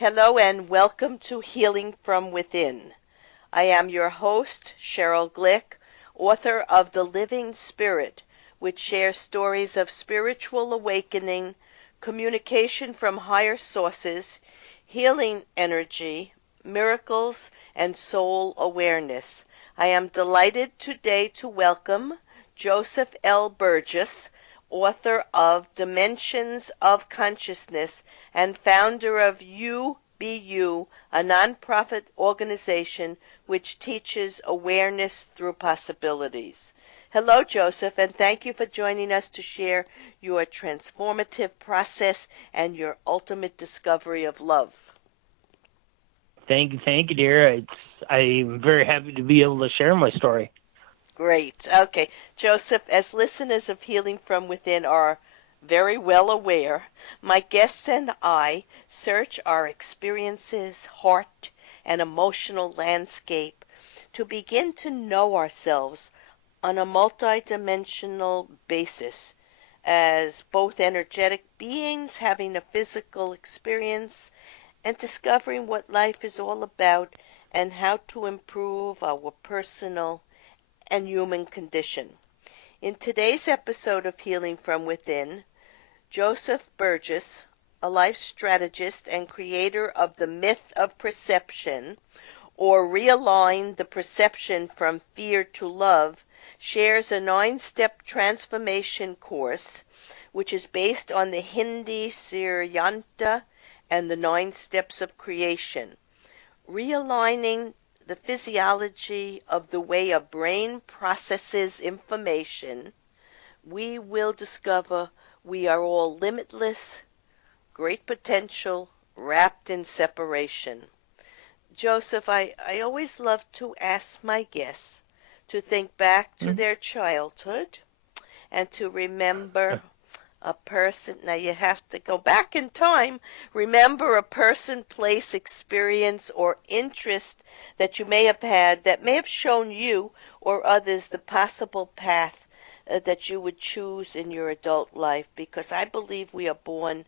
Hello and welcome to Healing from Within. I am your host, Sheryl Glick, author of The Living Spirit, which shares stories of spiritual awakening, communication from higher sources, healing energy, miracles, and soul awareness. I am delighted today to welcome Joseph L. Burgess, author of Dimensions of Consciousness and founder of You Be You, a nonprofit organization which teaches awareness through possibilities. Hello, Joseph, and thank you for joining us to share your transformative process and your ultimate discovery of love. Thank you, dear. I'm very happy to be able to share my story. Great. Okay. Joseph, as listeners of Healing from Within are very well aware, my guests and I search our experiences, heart, and emotional landscape to begin to know ourselves on a multidimensional basis as both energetic beings having a physical experience and discovering what life is all about and how to improve our personal and human condition. In today's episode of Healing from Within, Joseph Burgess, a life strategist and creator of the myth of perception, or Realign the Perception from Fear to Love, shares a 9-step transformation course which is based on the Hindi yanta and the 9 steps of creation. Realigning the physiology of the way a brain processes information, we will discover we are all limitless, great potential, wrapped in separation. Joseph, I always love to ask my guests to think back to their childhood and to remember a person. Now you have to go back in time. Remember a person, place, experience, or interest that you may have had that may have shown you or others the possible path that you would choose in your adult life, because I believe we are born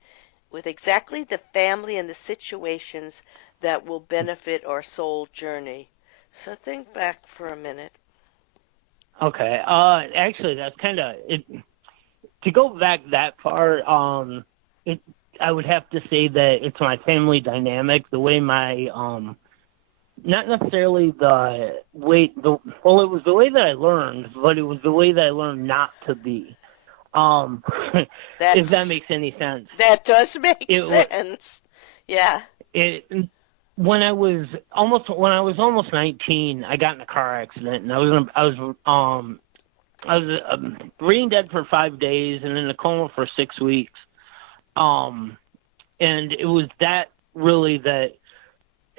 with exactly the family and the situations that will benefit our soul journey. So think back for a minute. Okay. Actually, that's kind of it. To go back that far, I would have to say that it's my family dynamic, the way my not necessarily the way the well, it was the way that I learned, but it was the way that I learned not to be. If that makes any sense. That does make sense. Yeah. When I was almost 19, I got in a car accident, and I was brain dead for 5 days and in a coma for 6 weeks. And it was that really that.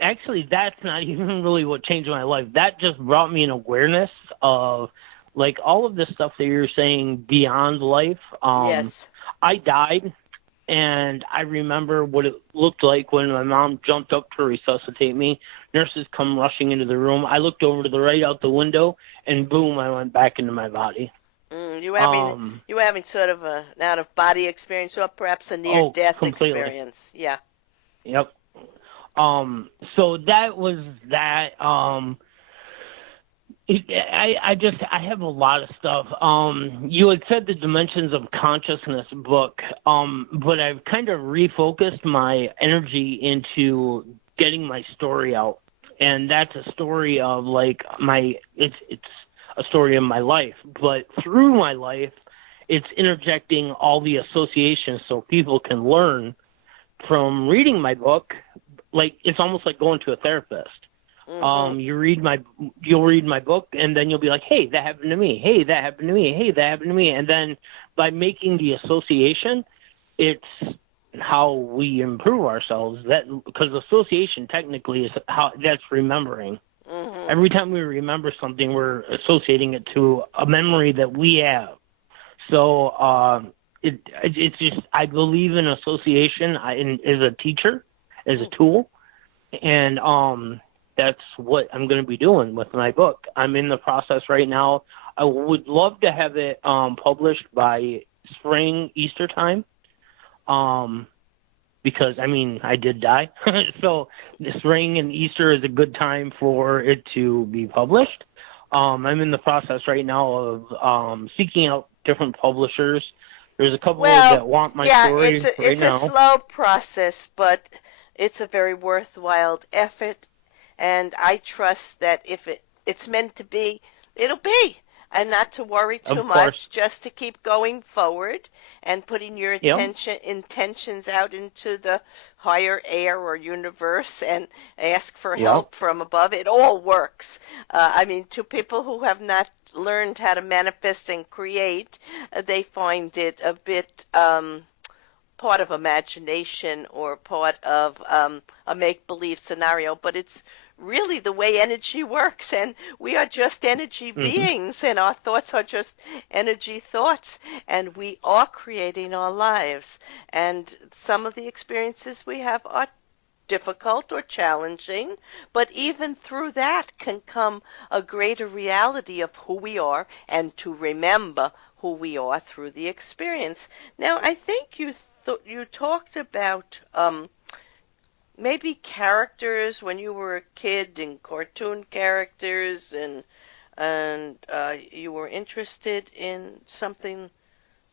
Actually, that's not even really what changed my life. That just brought me an awareness of, like, all of this stuff that you're saying beyond life. Yes. I died, and I remember what it looked like when my mom jumped up to resuscitate me. Nurses come rushing into the room. I looked over to the right out the window, and boom, I went back into my body. You were having sort of an out-of-body experience, or perhaps a near-death experience. Yeah. Yep. So that was that. I have a lot of stuff. You had said the Dimensions of Consciousness book, but I've kind of refocused my energy into getting my story out, and that's a story of it's a story of my life, but through my life, it's interjecting all the associations so people can learn from reading my book. Like, it's almost like going to a therapist. Mm-hmm. You'll read my book, and then you'll be like, hey, that happened to me. Hey, that happened to me. Hey, that happened to me. And then by making the association, it's how we improve ourselves. Because association technically is that's remembering. Mm-hmm. Every time we remember something, we're associating it to a memory that we have. So it's just, I believe in association as a teacher, as a tool, and that's what I'm going to be doing with my book. I'm in the process right now. I would love to have it published by spring, Easter time. because, I mean, I did die. So the spring and Easter is a good time for it to be published. I'm in the process right now of seeking out different publishers. There's a couple Well, that want my yeah, story right it's a now. slow process, but it's a very worthwhile effort, and I trust that if it's meant to be, it'll be, and not to worry too Of course. much, just to keep going forward and putting your Yep. intentions out into the higher air or universe and ask for Yep. help from above. It all works. I mean, to people who have not learned how to manifest and create, they find it a bit part of imagination or part of a make-believe scenario, but it's really the way energy works, and we are just energy Hmm. beings, and our thoughts are just energy thoughts, and we are creating our lives. And some of the experiences we have are difficult or challenging, but even through that can come a greater reality of who we are and to remember who we are through the experience. Now, I think you talked about maybe characters when you were a kid and cartoon characters and you were interested in something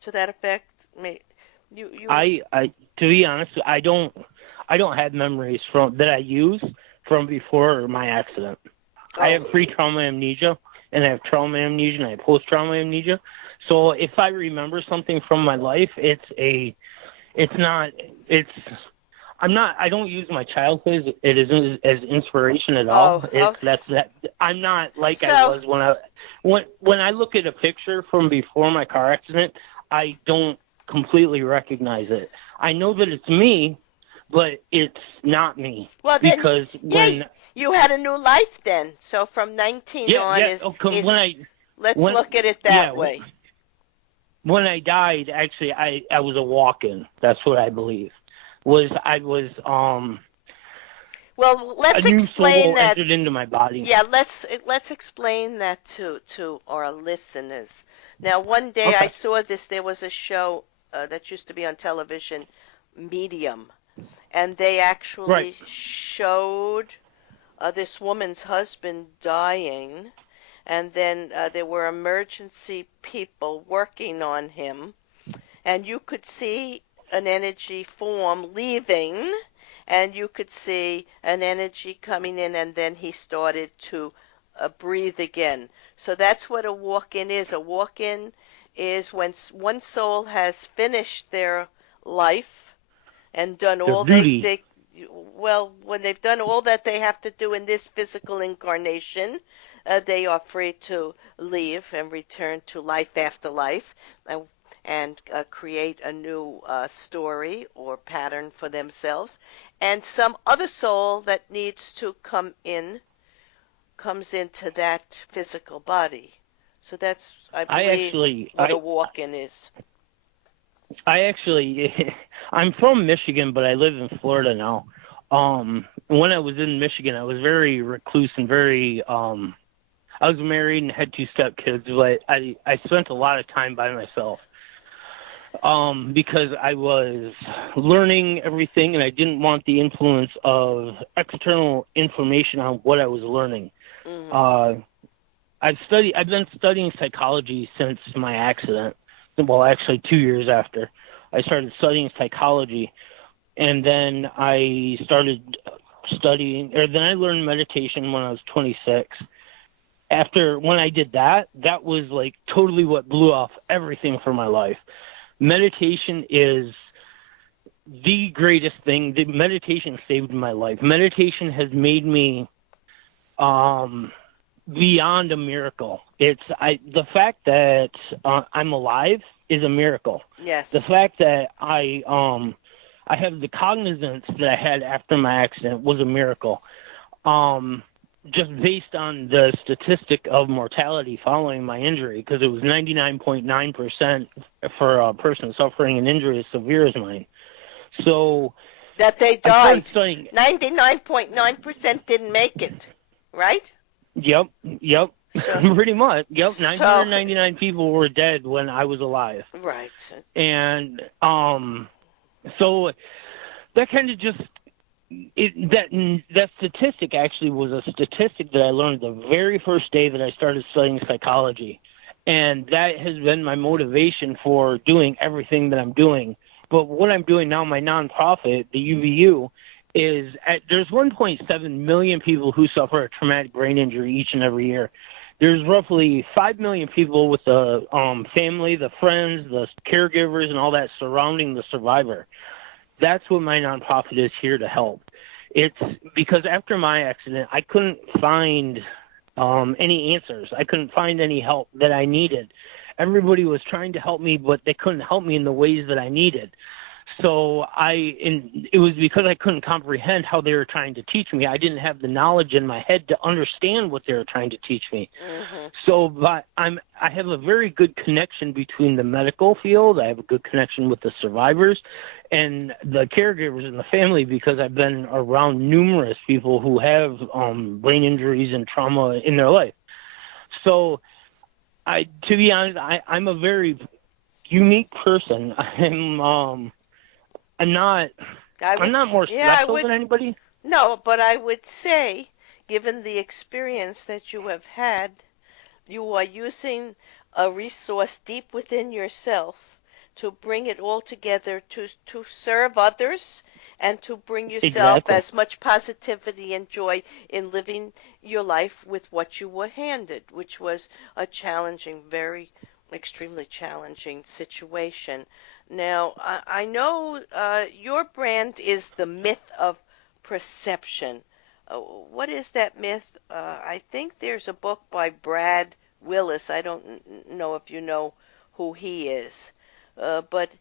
to that effect. You I to be honest, I don't have memories from that I use from before my accident. I have oh pre-trauma amnesia, and I have trauma amnesia, and I have post-trauma amnesia. So if I remember something from my life, it's not, it's, I'm not, I don't use my childhood as inspiration at all. oh I'm not like I so was when I look at a picture from before my car accident, I don't completely recognize it. I know that it's me, but it's not me well then because yeah, when you had a new life then. So from 19 yeah on yeah okay, is let's when look at it yeah that way. when I died, actually I was a walk-in. That's what I believe. I was Well, a let's new explain soul that. entered into my body. Yeah, let's explain that to our listeners. Now, one day I Okay. saw this. There was a show that used to be on television, Medium, and they Right. actually showed this woman's husband dying, and then there were emergency people working on him, and you could see an energy form leaving, and you could see an energy coming in, and then he started to breathe again. So that's what a walk-in is. A walk-in is when one soul has finished their life and done Their all duty. they well, when they've done all that they have to do in this physical incarnation, they are free to leave and return to life after life, and create a new story or pattern for themselves. And some other soul that needs to come in comes into that physical body. So that's, I I believe, actually what a walk-in is. I actually I'm from Michigan, but I live in Florida now. When I was in Michigan, I was very recluse and very I was married and had two stepkids, but I spent a lot of time by myself. Because I was learning everything and I didn't want the influence of external information on what I was learning. Hmm. Uh, I've been studying psychology since my accident. Well, actually 2 years after I started studying psychology, and then I started then I learned meditation when I was 26. When I did that, that was like totally what blew off everything for my life. Meditation is the greatest thing. The meditation saved my life. Meditation has made me beyond a miracle. The fact that I'm alive is a miracle. The Yes. fact that I have the cognizance that I had after my accident was a miracle. Just based on the statistic of mortality following my injury, because it was 99.9% for a person suffering an injury as severe as mine. So That they I started died. studying. 99.9% didn't make it, right? Yep, So, pretty much. Yep, so, 999 people were dead when I was alive. right. And so that kind of just that statistic actually was a statistic that I learned the very first day that I started studying psychology, and that has been my motivation for doing everything that I'm doing. But what I'm doing now, my nonprofit, the UVU, is there's 1.7 million people who suffer a traumatic brain injury each and every year. There's roughly 5 million people with the family, the friends, the caregivers, and all that surrounding the survivor. That's what my nonprofit is here to help. It's because after my accident, I couldn't find any answers. I couldn't find any help that I needed. Everybody was trying to help me, but they couldn't help me in the ways that I needed. So it was because I couldn't comprehend how they were trying to teach me. I didn't have the knowledge in my head to understand what they were trying to teach me. Mm-hmm. So I have a very good connection between the medical field. I have a good connection with the survivors and the caregivers and the family, because I've been around numerous people who have brain injuries and trauma in their life. So to be honest, I'm a very unique person. I'm not more special than anybody. No, but I would say, given the experience that you have had, you are using a resource deep within yourself to bring it all together to serve others and to bring yourself as much positivity and joy in living your life with what you were handed, which was a challenging, extremely challenging situation. Now, I know your brand is the myth of perception. What is that myth? I think there's a book by Brad Willis. I don't know if you know who he is, but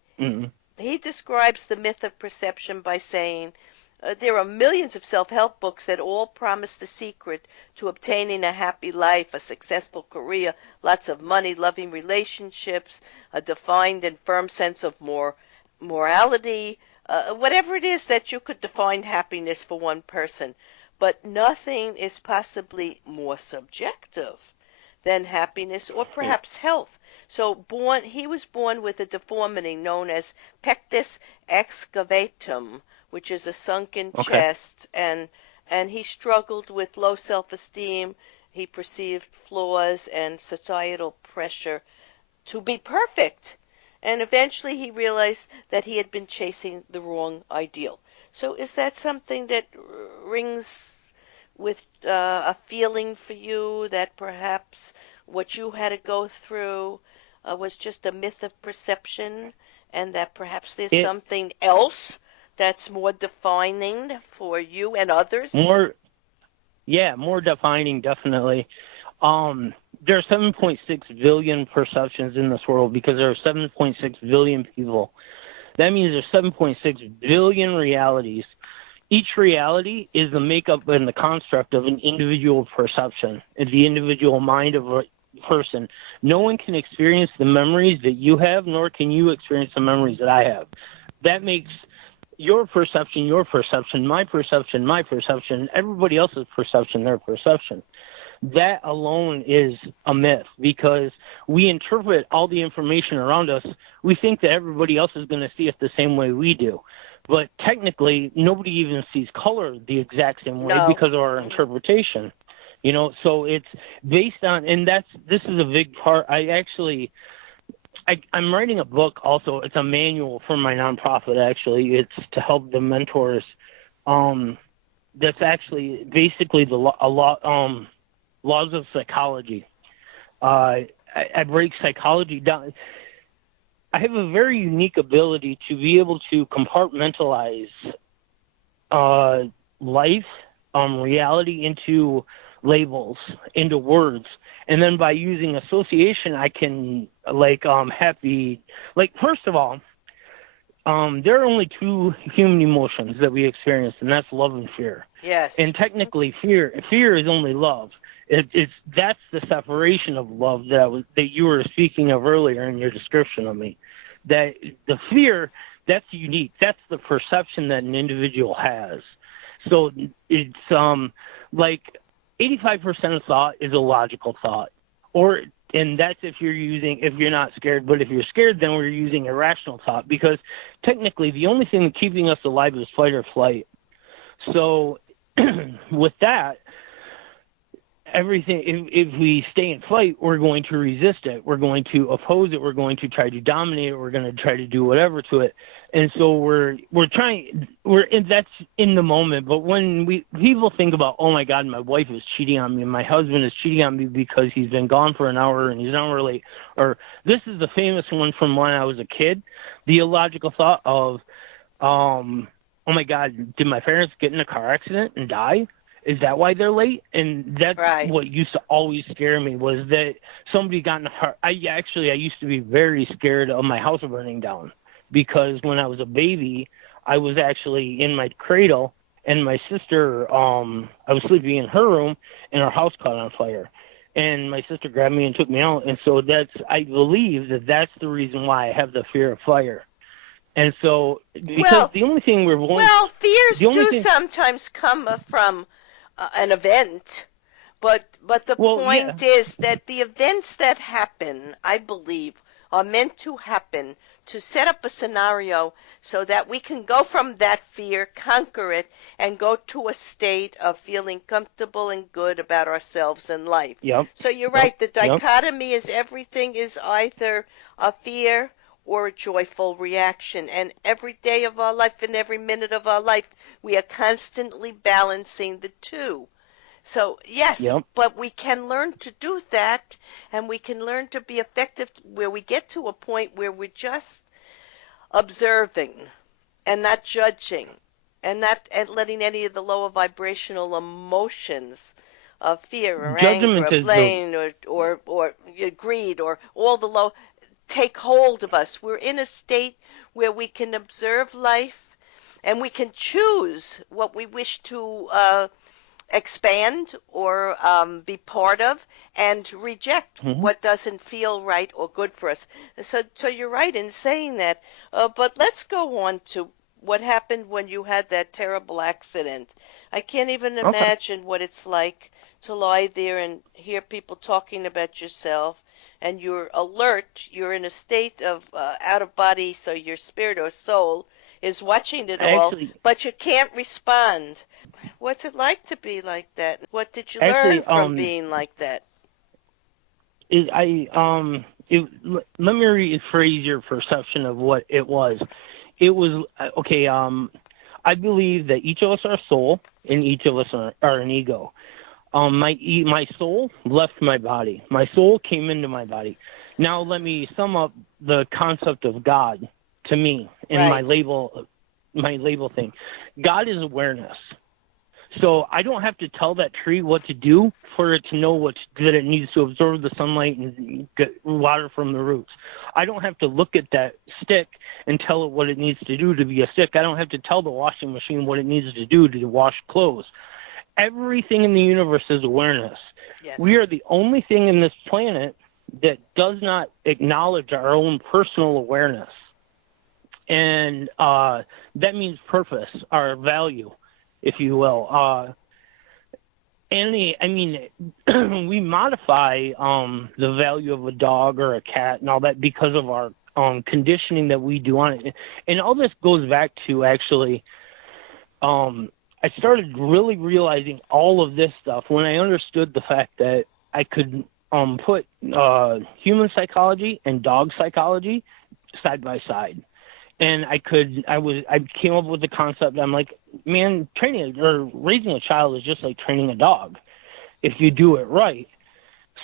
he describes the myth of perception by saying, there are millions of self-help books that all promise the secret to obtaining a happy life, a successful career, lots of money, loving relationships, a defined and firm sense of morality, whatever it is that you could define happiness for one person. But nothing is possibly more subjective than happiness or perhaps health. So he was born with a deformity known as pectus excavatum, which is a sunken chest, and he struggled with low self-esteem. He perceived flaws and societal pressure to be perfect. And eventually he realized that he had been chasing the wrong ideal. So is that something that rings with a feeling for you, that perhaps what you had to go through was just a myth of perception, and that perhaps there's something else that's more defining for you and others? More defining, definitely. There are 7.6 billion perceptions in this world because there are 7.6 billion people. That means there's 7.6 billion realities. Each reality is the makeup and the construct of an individual perception, the individual mind of a person. No one can experience the memories that you have, nor can you experience the memories that I have. That makes your perception, my perception, everybody else's perception, their perception. That alone is a myth, because we interpret all the information around us. We think that everybody else is going to see it the same way we do. But technically, nobody even sees color the exact same way because of our interpretation. So it's based on, and this is a big part. I'm writing a book also. It's a manual for my nonprofit, actually. It's to help the mentors. That's actually basically laws of psychology. I break psychology down. I have a very unique ability to be able to compartmentalize life, reality into labels, into words. And then by using association, I can, first of all, there are only two human emotions that we experience, and that's love and fear. Yes. And technically, fear is only love. That's the separation of love that you were speaking of earlier in your description of me. That the fear, that's unique. That's the perception that an individual has. So it's 85% of thought is a logical thought, or And that's if you're not scared. But if you're scared, then we're using irrational thought, because technically the only thing keeping us alive is fight or flight. So with that, everything, if we stay in flight, we're going to resist it. We're going to oppose it. We're going to try to dominate it. We're going to try to do whatever to it. And so that's in the moment. But when people think about, oh my God, my wife is cheating on me, my husband is cheating on me because he's been gone for an hour and he's not really, or this is the famous one from when I was a kid, the illogical thought of, oh my God, did my parents get in a car accident and die? Is that why they're late? And that's Right. what used to always scare me, was that somebody got in a car. I used to be very scared of my house burning down, because when I was a baby, I was actually in my cradle, and my sister, I was sleeping in her room, and our house caught on fire. And my sister grabbed me and took me out. And so I believe that's the reason why I have the fear of fire. And so, because the only thing fears do sometimes come from an event, but the point is that the events that happen, I believe, are meant to happen to set up a scenario so that we can go from that fear, conquer it, and go to a state of feeling comfortable and good about ourselves and life. Yep. So you're right, the dichotomy is everything is either a fear or a joyful reaction. And every day of our life and every minute of our life, we are constantly balancing the two. So, yes, but we can learn to do that, and we can learn to be effective where we get to a point where we're just observing and not judging and not letting any of the lower vibrational emotions of fear or anger or blame or greed or all the low take hold of us. We're in a state where we can observe life and we can choose what we wish to expand or be part of, and reject what doesn't feel right or good for us. So you're right in saying that. But let's go on to what happened when you had that terrible accident. I can't even imagine what it's like to lie there and hear people talking about yourself, and you're alert, you're in a state of out of body, so your spirit or soul is watching it all, but you can't respond. What's it like to be like that? What did you learn from being like that? Let me rephrase your perception of what it was. It was, okay, I believe that each of us are a soul, and each of us are an ego. My soul left my body. My soul came into my body. Now let me sum up the concept of God to me in my label thing. God is awareness. So I don't have to tell that tree what to do for it to know that it needs to absorb the sunlight and get water from the roots. I don't have to look at that stick and tell it what it needs to do to be a stick. I don't have to tell the washing machine what it needs to do to wash clothes. Everything in the universe is awareness. Yes. We are the only thing in this planet that does not acknowledge our own personal awareness. And that means purpose, our value, if you will. We modify the value of a dog or a cat and all that because of our conditioning that we do on it. And all this goes back to actually, I started really realizing all of this stuff when I understood the fact that I could put human psychology and dog psychology side by side. And I came up with the concept. I'm like, man, raising a child is just like training a dog if you do it right.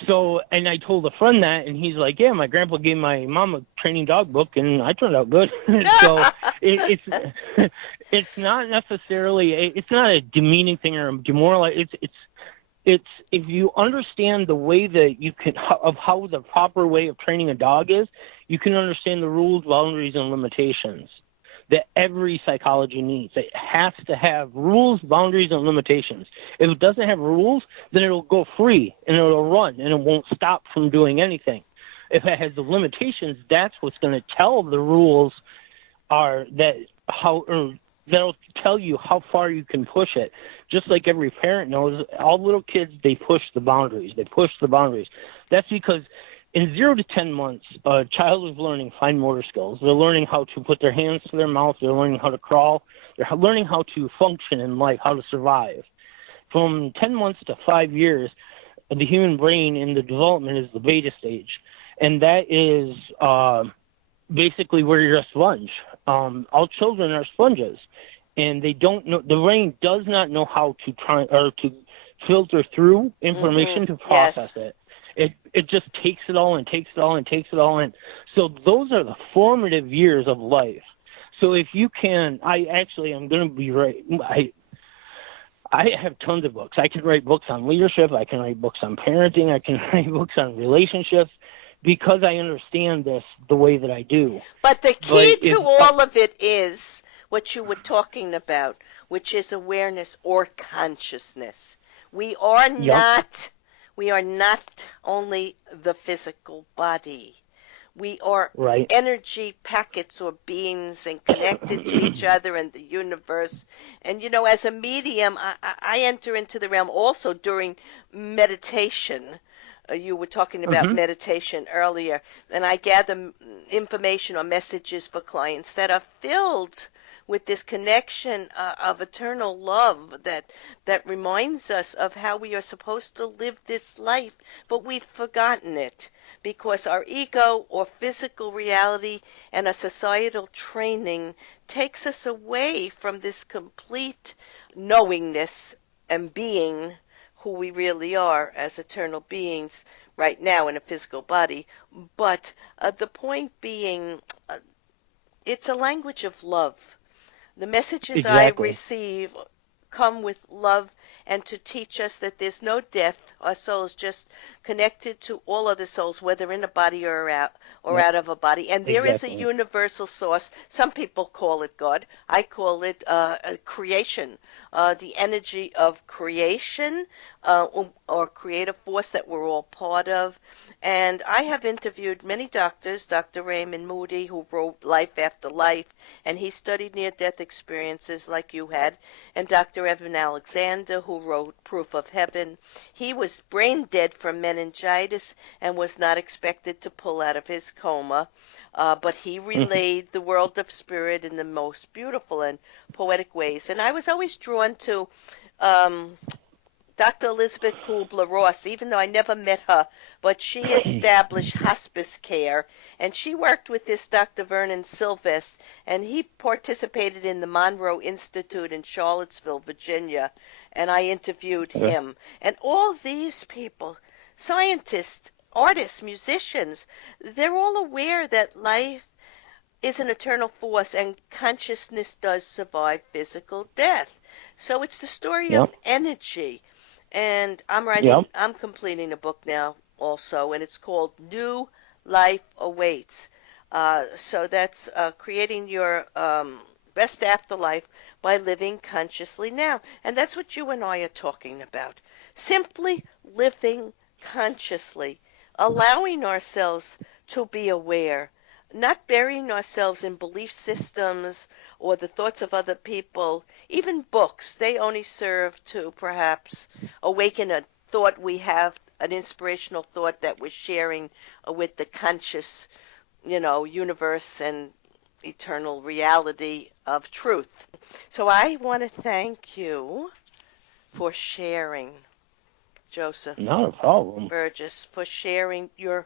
So, and I told a friend that, and he's like, yeah, my grandpa gave my mom a training dog book, and I turned out good. So it's not necessarily, it's not a demeaning thing or demoralizing. It's if you understand the way that you can, of how the proper way of training a dog is, you can understand the rules, boundaries, and limitations that every psychology needs. It has to have rules, boundaries, and limitations. If it doesn't have rules, then it'll go free, and it'll run, and it won't stop from doing anything. If it has the limitations, that's what's going to tell the rules that'll tell you how far you can push it. Just like every parent knows, all little kids, they push the boundaries. That's because in 0 to 10 months, a child is learning fine motor skills. They're learning how to put their hands to their mouth. They're learning how to crawl. They're learning how to function in life, how to survive. From 10 months to 5 years, the human brain in the development is the beta stage. And that is basically where you're a sponge. All children are sponges. And they don't know, the brain does not know how to try or to filter through information to process it. It just takes it all and takes it all and takes it all in. So those are the formative years of life. So if you can, I'm going to be right. I have tons of books. I can write books on leadership. I can write books on parenting. I can write books on relationships because I understand this the way that I do. But the key to all of it is what you were talking about, which is awareness or consciousness. We are not only the physical body. We are energy packets or beings and connected to each other and the universe. And, as a medium, I enter into the realm also during meditation. You were talking about meditation earlier, and I gather information or messages for clients that are filled with this connection of eternal love that reminds us of how we are supposed to live this life, but we've forgotten it because our ego or physical reality and a societal training takes us away from this complete knowingness and being who we really are as eternal beings right now in a physical body. But the point being, it's a language of love. The messages I receive come with love and to teach us that there's no death. Our soul is just connected to all other souls, whether in a body or out of a body. And there is a universal source. Some people call it God. I call it creation, the energy of creation or creative force that we're all part of. And I have interviewed many doctors, Dr. Raymond Moody, who wrote Life After Life, and he studied near-death experiences like you had, and Dr. Evan Alexander, who wrote Proof of Heaven. He was brain dead from meningitis and was not expected to pull out of his coma, but he relayed the world of spirit in the most beautiful and poetic ways. And I was always drawn to Dr. Elizabeth Kubler-Ross, even though I never met her, but she established hospice care, and she worked with this Dr. Vernon Sylvest, and he participated in the Monroe Institute in Charlottesville, Virginia, and I interviewed him. And all these people, scientists, artists, musicians, they're all aware that life is an eternal force and consciousness does survive physical death. So it's the story of energy. And I'm completing a book now also, and it's called New Life Awaits. So that's creating your best afterlife by living consciously now. And that's what you and I are talking about. Simply living consciously, allowing ourselves to be aware, not burying ourselves in belief systems or the thoughts of other people. Even books, they only serve to perhaps awaken a thought we have, an inspirational thought that we're sharing with the conscious, universe and eternal reality of truth. So I want to thank you for sharing, Joseph. Not a problem. Burgess, for sharing your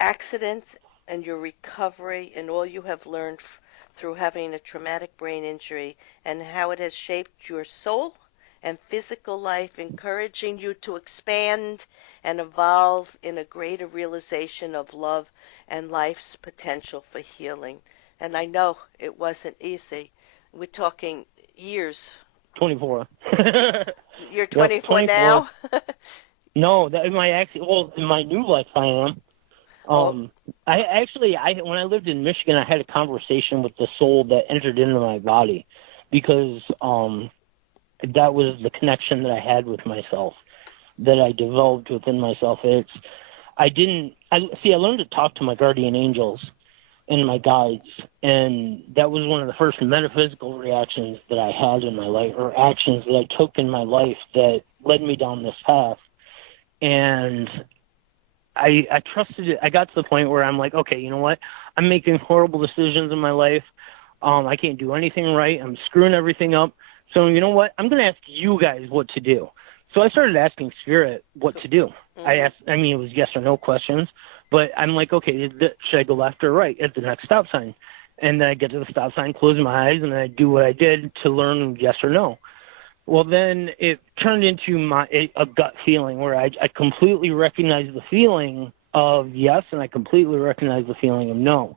accidents and your recovery and all you have learned through having a traumatic brain injury and how it has shaped your soul and physical life, encouraging you to expand and evolve in a greater realization of love and life's potential for healing. And I know it wasn't easy. We're talking years. 24. You're 24 now? No, in my new life I am. When I lived in Michigan, I had a conversation with the soul that entered into my body because that was the connection that I had with myself, that I developed within myself. I learned to talk to my guardian angels and my guides, and that was one of the first metaphysical reactions that I had in my life, or actions that I took in my life that led me down this path. And I trusted it. I got to the point where I'm like, okay, you know what? I'm making horrible decisions in my life. I can't do anything right. I'm screwing everything up. So you know what? I'm going to ask you guys what to do. So I started asking Spirit what to do. I mean, it was yes or no questions, but I'm like, okay, should I go left or right at the next stop sign? And then I get to the stop sign, close my eyes, and I do what I did to learn yes or no. Well, then it turned into a gut feeling where I completely recognized the feeling of yes, and I completely recognized the feeling of no.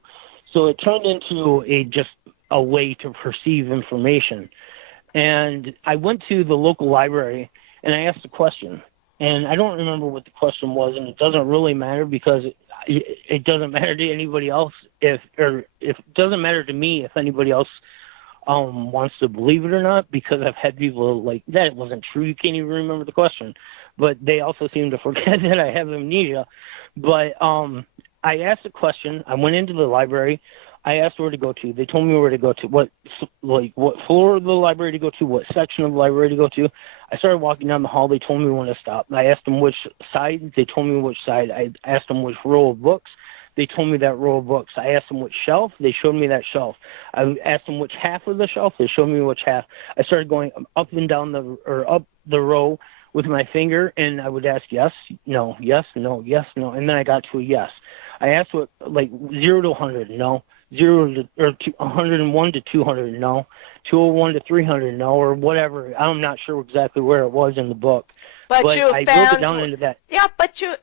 So it turned into just a way to perceive information. And I went to the local library and I asked a question. And I don't remember what the question was, and it doesn't really matter because it doesn't matter to anybody else if it doesn't matter to me if anybody else wants to believe it or not, because I've had people like, that wasn't true, you can't even remember the question. But they also seem to forget that I have amnesia. But I asked a question. I went into the library. I asked where to go to. They told me where to go to, what floor of the library to go to, what section of the library to go to. I started walking down the hall. They told me when to stop. I asked them which side. They told me which side. I asked them which row of books. They told me that row of books. I asked them which shelf. They showed me that shelf. I asked them which half of the shelf. They showed me which half. I started going up and down up the row with my finger, and I would ask yes, no, yes, no, yes, no, and then I got to a yes. I asked what, like 0 to 100, no. 101 to 200, no. 201 to 300, no, or whatever. I'm not sure exactly where it was in the book, But but you I wrote it found, down into that. yeah, but you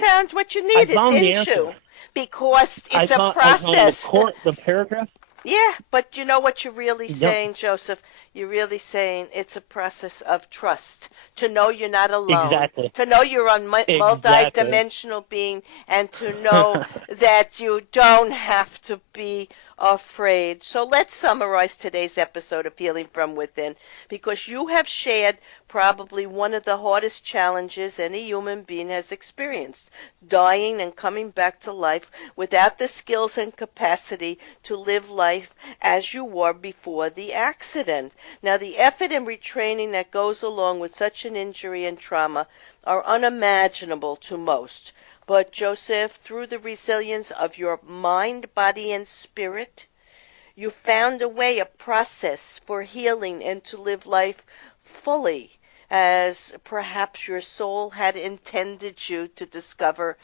found what you I needed, found the didn't answer. you? Because I it's a found process. the paragraph. Yeah, but you know what you're really Yep, saying, Joseph? You're really saying it's a process of trust. To know you're not alone, exactly, to know you're a exactly. multi-dimensional being, and to know that you don't have to be afraid. So let's summarize today's episode of Healing from Within, because you have shared probably one of the hardest challenges any human being has experienced, dying and coming back to life without the skills and capacity to live life as you were before the accident. Now, the effort and retraining that goes along with such an injury and trauma are unimaginable to most. But Joseph, through the resilience of your mind, body, and spirit, you found a way, a process for healing and to live life fully as perhaps your soul had intended you to discover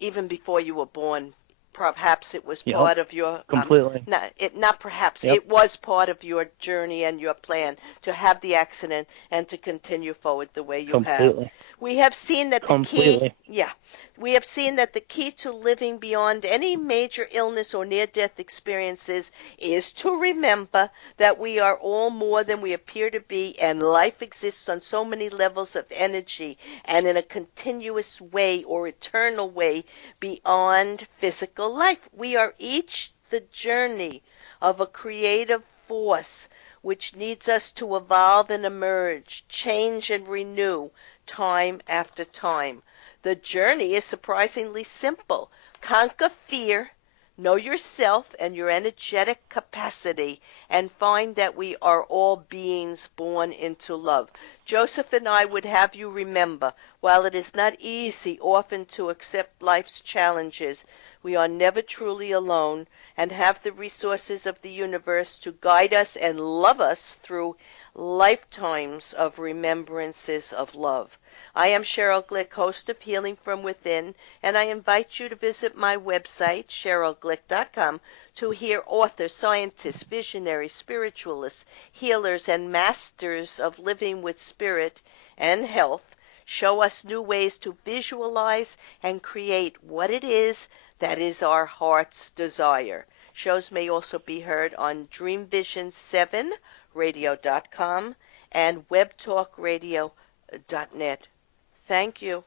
even before you were born. Perhaps it was Yep, part of your completely. not perhaps Yep, it was part of your journey and your plan to have the accident and to continue forward the way you have. completely, We have seen that the key, completely. yeah, we have seen that the key to living beyond any major illness or near death experiences is to remember that we are all more than we appear to be, and life exists on so many levels of energy and in a continuous way or eternal way beyond physical life. We are each the journey of a creative force which needs us to evolve and emerge, change and renew time after time. The journey is surprisingly simple. Conquer fear, know yourself and your energetic capacity, and find that we are all beings born into love. Joseph and I would have you remember, while it is not easy often to accept life's challenges, we are never truly alone and have the resources of the universe to guide us and love us through lifetimes of remembrances of love. I am Sheryl Glick, host of Healing from Within, and I invite you to visit my website, SherylGlick.com, to hear authors, scientists, visionaries, spiritualists, healers, and masters of living with spirit and health show us new ways to visualize and create what it is that is our heart's desire. Shows may also be heard on DreamVision7radio.com and webtalkradio.net. Thank you.